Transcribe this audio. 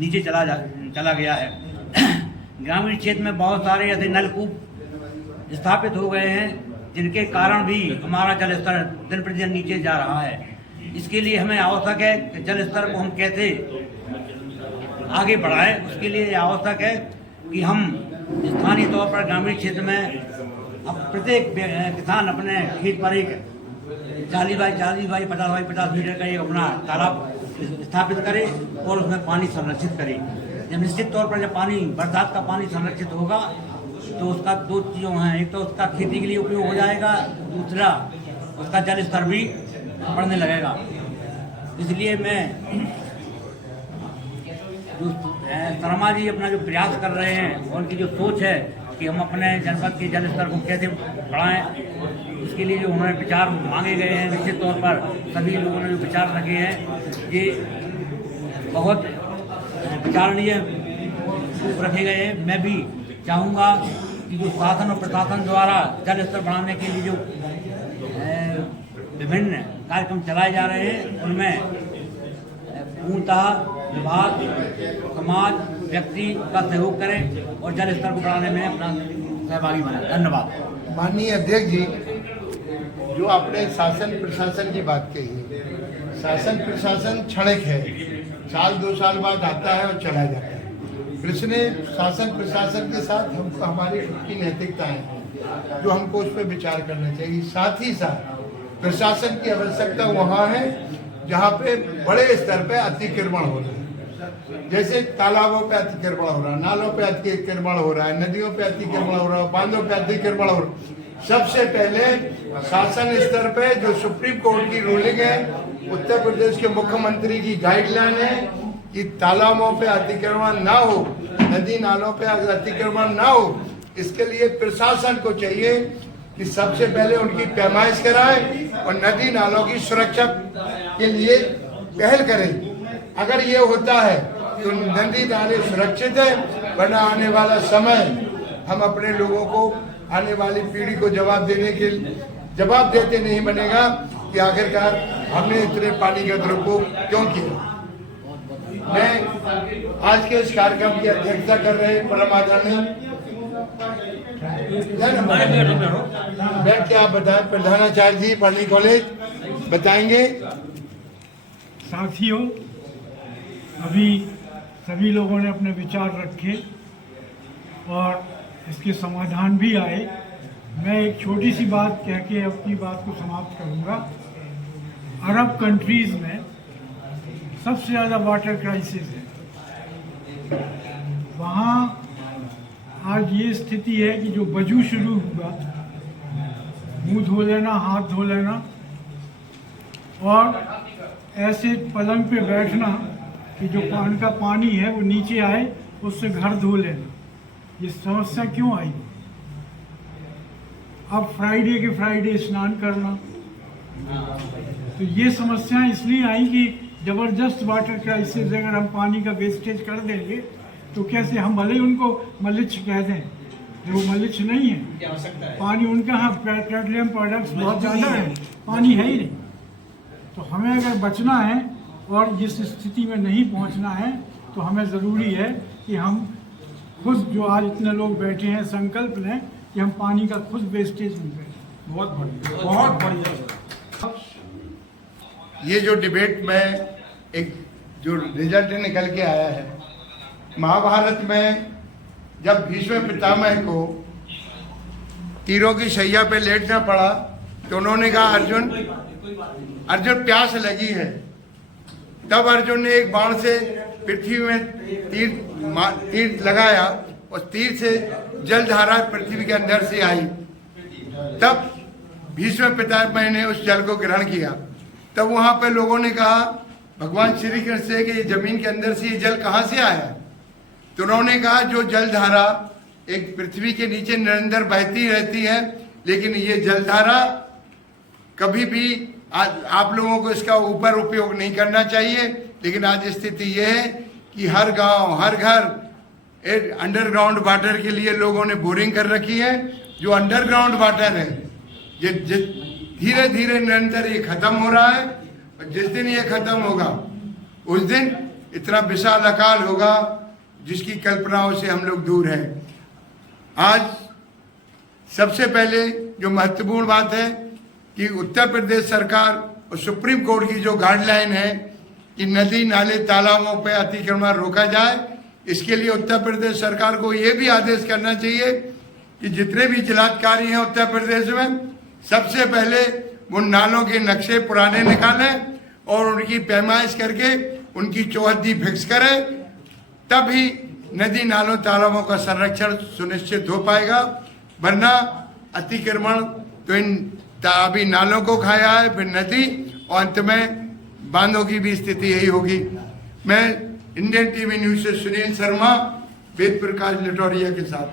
नीचे चला गया है। ग्रामीण क्षेत्र में बहुत सारे ऐसे नलकूप स्थापित हो गए हैं जिनके कारण भी हमारा जल स्तर दिन प्रतिदिन नीचे जा रहा है। इसके लिए हमें आवश्यक है कि जल स्तर को हम कैसे आगे बढ़ाएं। उसके लिए आवश्यक है कि हम स्थानीय तौर पर ग्रामीण क्षेत्र में अब प्रत्येक किसान अपने खेत पर एक 40 बाई 50 मीटर का एक अपना तालाब स्थापित करे और उसमें पानी संरक्षित करे। जब निश्चित तौर पर जब पानी बरसात का पानी संरक्षित होगा तो उसका दो चीज़ों हैं, एक तो उसका खेती के लिए उपयोग हो जाएगा, दूसरा उसका जल स्तर भी बढ़ने लगेगा। इसलिए मैं जो शर्मा जी अपना जो प्रयास कर रहे हैं और उनकी जो सोच है कि हम अपने जनपद के जल स्तर को कैसे बढ़ाएं, इसके लिए जो उन्होंने विचार मांगे गए हैं, निश्चित तौर पर सभी लोगों ने जो विचार रखे हैं ये बहुत विचारणीय रखे गए हैं। मैं भी चाहूँगा कि जो शासन और प्रशासन द्वारा जल स्तर बढ़ाने के लिए जो विभिन्न कार्यक्रम चलाए जा रहे हैं उनमें पूर्णतः विभाग, समाज, व्यक्ति का सहयोग करें और जल स्तर को बढ़ाने में अपना सहभागी बने। धन्यवाद। माननीय अध्यक्ष जी, जो आपने शासन प्रशासन की बात कही, शासन प्रशासन क्षणिक है, साल 2 साल बाद आता है और चला जाता है। प्रश्न शासन प्रशासन के साथ हमको हमारी खुद की नैतिकताएं हैं जो हमको उस पर विचार करना चाहिए। साथ ही साथ प्रशासन की आवश्यकता वहाँ है जहाँ पे बड़े स्तर पे अतिक्रमण हो रहा है, जैसे तालाबों पे अतिक्रमण हो रहा है, नालों पे अतिक्रमण हो रहा है, नदियों पे अतिक्रमण हो रहा है, बांधों पे अतिक्रमण हो रहा है। सबसे पहले शासन स्तर पे जो सुप्रीम कोर्ट की रूलिंग है, उत्तर प्रदेश के मुख्यमंत्री की गाइडलाइन है कि तालाबों पे अतिक्रमण ना हो, नदी नालों पे अतिक्रमण ना हो। इसके लिए प्रशासन को चाहिए कि सबसे पहले उनकी पैमाइश कराए और नदी नालों की सुरक्षा के लिए पहल करें। अगर ये होता है तो नदी नाले सुरक्षित है, वरना आने वाला समय हम अपने लोगों को, आने वाली पीढ़ी को जवाब देते नहीं बनेगा कि आखिरकार हमने इतने पानी का दुरुपयोग क्यों किया। मैं आज के इस कार्यक्रम की अध्यक्षता कर रहे परम आदरणीय बैठ के आप बताएं, प्रधानाचार्य जी पानी कॉलेज बताएंगे। साथियों, अभी सभी लोगों ने अपने विचार रखे और इसके समाधान भी आए। मैं एक छोटी सी बात कह के अपनी बात को समाप्त करूंगा। अरब कंट्रीज में सबसे ज़्यादा वाटर क्राइसिस है। वहाँ आज ये स्थिति है कि जो वजू शुरू हुआ, मुंह धो लेना, हाथ धो लेना और ऐसे पलंग पे बैठना कि जो पानी का पानी है वो नीचे आए, उससे घर धो लेना, ये समस्या क्यों आई? अब फ्राइडे स्नान करना, तो ये समस्याएं इसलिए आई कि जबरदस्त वाटर क्राइसिस। अगर हम पानी का वेस्टेज कर देंगे तो कैसे, हम भले ही उनको मलिच कह दें, वो मलिच नहीं है, पानी उनका है, पेट्रोलियम प्रोडक्ट्स बहुत ज़्यादा है, पानी है ही नहीं। तो हमें अगर बचना है और जिस स्थिति में नहीं पहुंचना है तो हमें ज़रूरी है कि हम खुद, जो आज इतने लोग बैठे हैं, संकल्प लें कि हम पानी का खुद वेस्टेज नहीं करें। बहुत बढ़िया, बहुत बढ़िया। ये जो डिबेट में एक जो रिजल्ट निकल के आया है, महाभारत में जब भीष्म पितामह को तीरों की शैया पे लेटना पड़ा तो उन्होंने कहा अर्जुन प्यास लगी है। तब अर्जुन ने एक बाण से पृथ्वी में तीर लगाया और तीर से जलधारा पृथ्वी के अंदर से आई। तब भीष्म पितामह ने उस जल को ग्रहण किया। तब वहां पे लोगों ने कहा भगवान श्री कृष्ण से कि ये जमीन के अंदर से ये जल कहाँ से आया? तो उन्होंने कहा जो जलधारा एक पृथ्वी के नीचे निरंतर बहती रहती है, लेकिन ये जलधारा कभी भी आप लोगों को इसका ऊपर उपयोग नहीं करना चाहिए। लेकिन आज स्थिति ये है कि हर गांव, हर घर एक अंडरग्राउंड वाटर के लिए लोगों ने बोरिंग कर रखी है। जो अंडरग्राउंड वाटर है ये धीरे धीरे निरंतर ये खत्म हो रहा है और जिस दिन ये खत्म होगा उस दिन इतना विशाल अकाल होगा जिसकी कल्पनाओं से हम लोग दूर हैं। आज सबसे पहले जो महत्वपूर्ण बात है कि उत्तर प्रदेश सरकार और सुप्रीम कोर्ट की जो गाइडलाइन है कि नदी नाले तालाबों पर अतिक्रमण रोका जाए, इसके लिए उत्तर प्रदेश सरकार को ये भी आदेश करना चाहिए कि जितने भी जलाधिकारी हैं उत्तर प्रदेश में, सबसे पहले उन नालों के नक्शे पुराने निकालें और उनकी पैमाइश करके उनकी चौहद्दी फिक्स करें, तभी नदी नालों तालाबों का संरक्षण सुनिश्चित हो पाएगा। वरना अतिक्रमण तो इन अभी नालों को खाया है, फिर नदी, और अंत में बांधों की भी स्थिति यही होगी। मैं इंडियन टीवी न्यूज से सुनील शर्मा, वेद प्रकाश लिटोरिया के साथ।